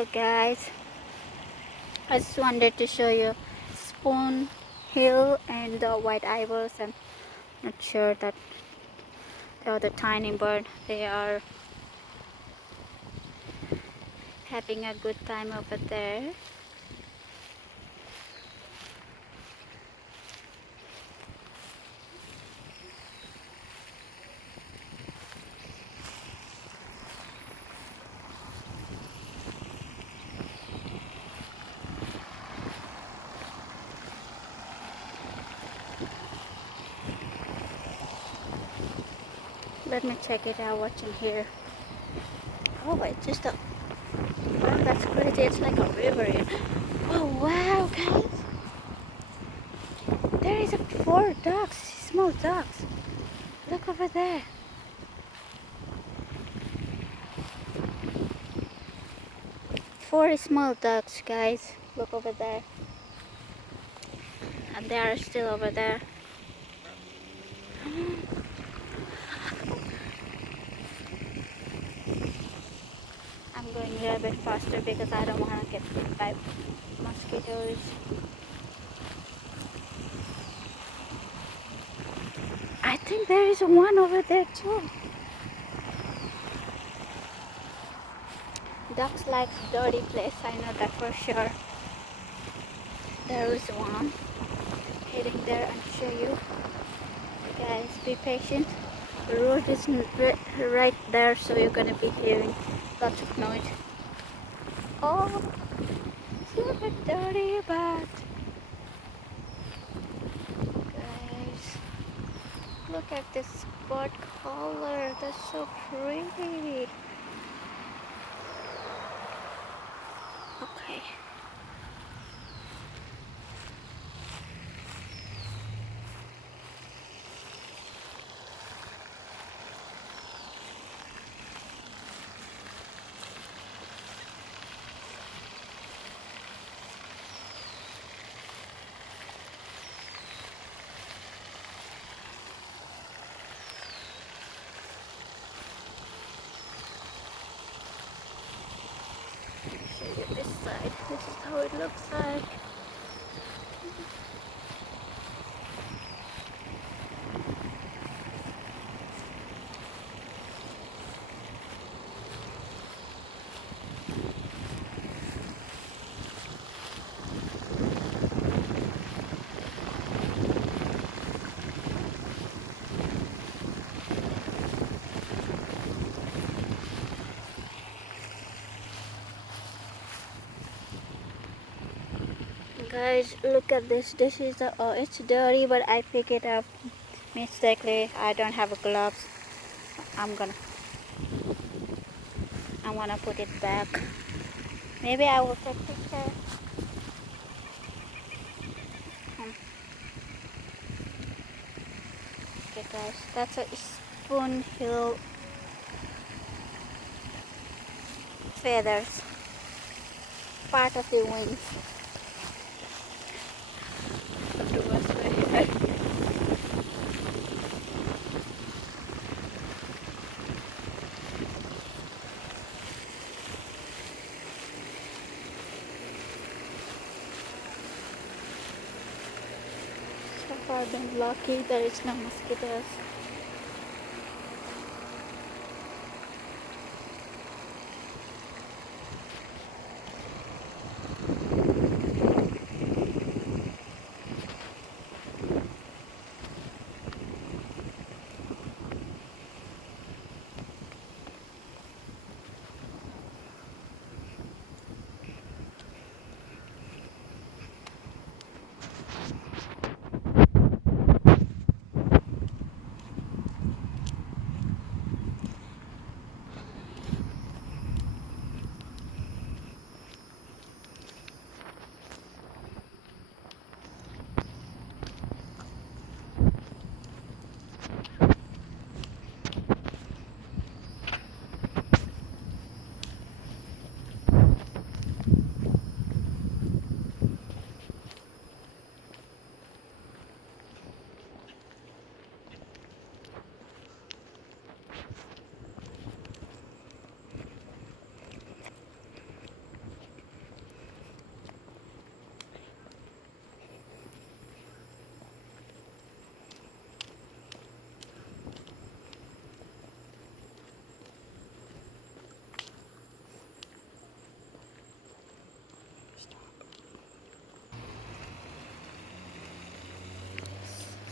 Hello guys, I just wanted to show you Spoon Hill and the white ivers. I'm not sure that they are the tiny bird. They are having a good time over there. Let me check it out, what's in here. Oh, it's just a... Wow, that's crazy. It's like a river here. Oh, wow, guys. There is 4 ducks, small ducks. Look over there. Four small ducks, guys. Look over there. And they are still over there. I'm going a little bit faster because I don't want to get bit by mosquitoes. I think there is one over there too. Ducks like dirty place, I know that for sure. There is one heading there and show you. Guys, be patient. The road is right there, so you're gonna be hearing lots of noise. Oh, it's a little bit dirty, but guys, look at this spot color. That's so pretty. Okay. Show you this side. This is how it looks like. Guys, look at this. This is the, oh, it's dirty, but I pick it up mistakenly. I don't have gloves. I wanna put it back. Maybe I will take picture. Okay guys, that's a Spoon Hill feathers. Part of the wings. So far been lucky, there is no mosquitoes.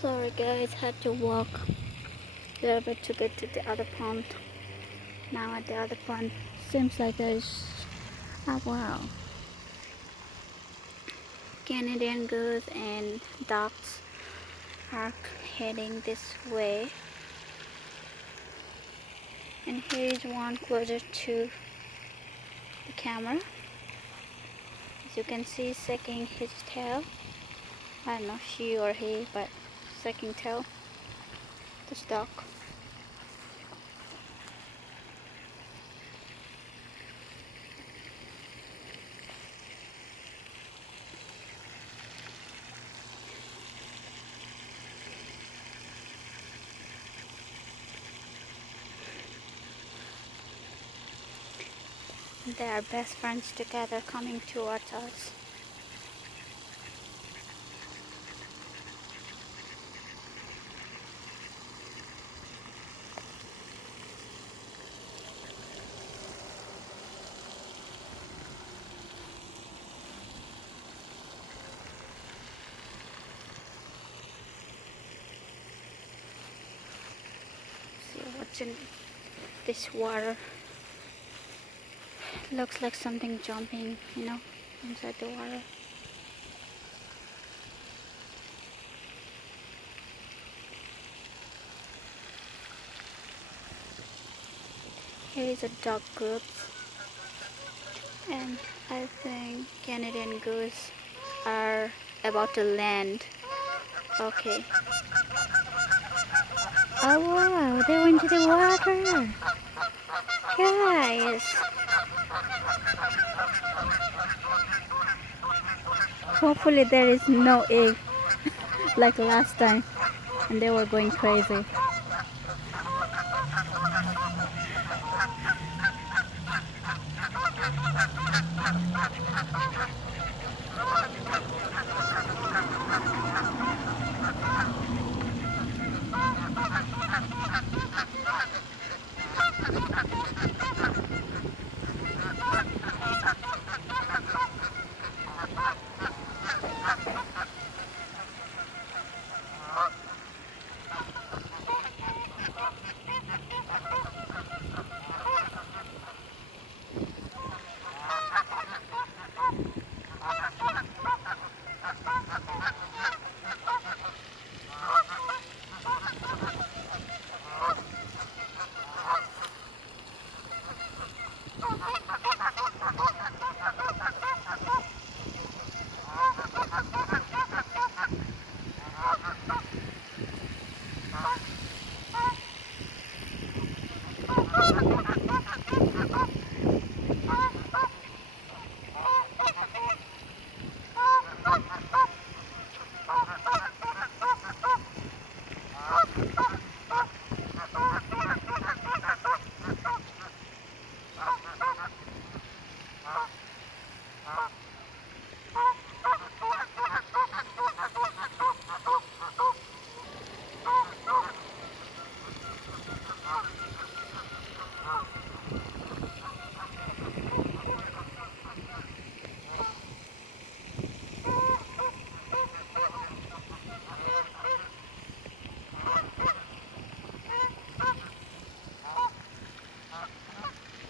Sorry guys, had to walk a little bit to get to the other pond. Now at the other pond, seems like there's, oh wow, Canadian goose and ducks are heading this way. And here is one closer to the camera. As you can see, sucking his tail. I don't know, she or he, but sucking tail. This duck. They are best friends together coming towards us. See what's in this water. Looks like something jumping, you know, inside the water. Here is a duck group, and I think Canadian goose are about to land. Okay. Oh wow, they went to the water. Guys. Hopefully there is no egg like last time and they were going crazy.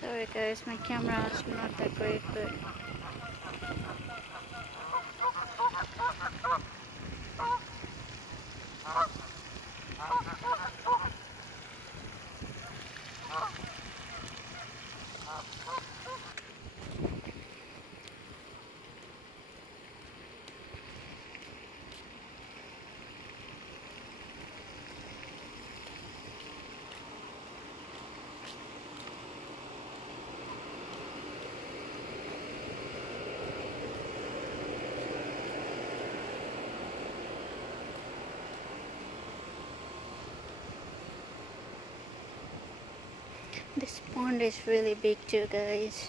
Sorry guys, my camera is not that great, but this pond is really big too, guys.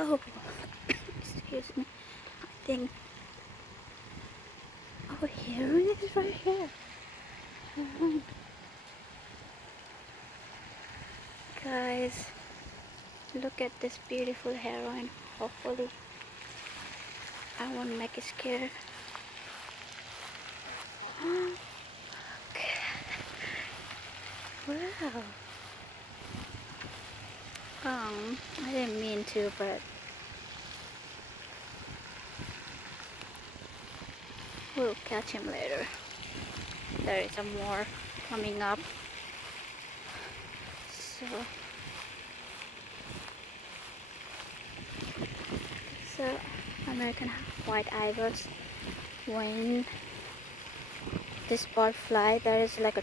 Oh, excuse me. I think, oh, heron is right here. Heron. Guys, look at this beautiful heron. Hopefully I won't make it scared. Wow. I didn't mean to, but we'll catch him later. There is some more coming up. So American white ibis, when this bird fly, there is like a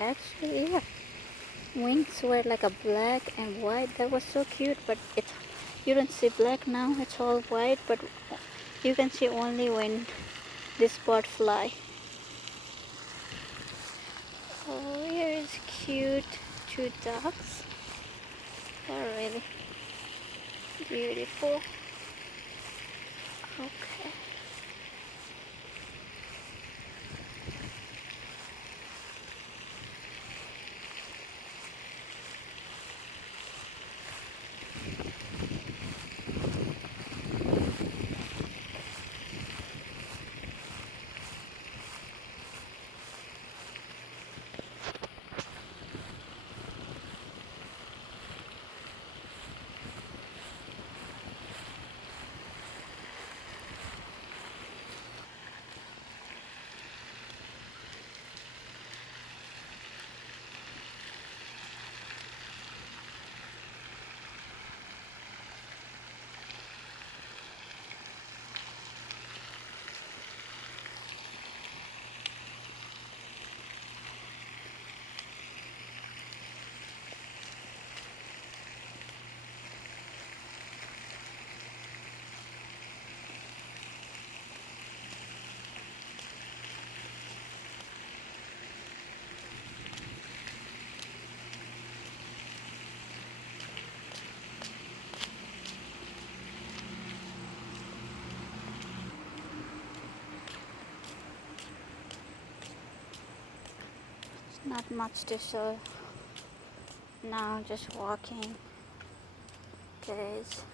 actually, yeah, wings were like a black and white. That was so cute, but you don't see black now, it's all white, but you can see only when this bird fly. Oh, here is cute two ducks. They're really beautiful. Okay. Not much to show now, just walking, guys.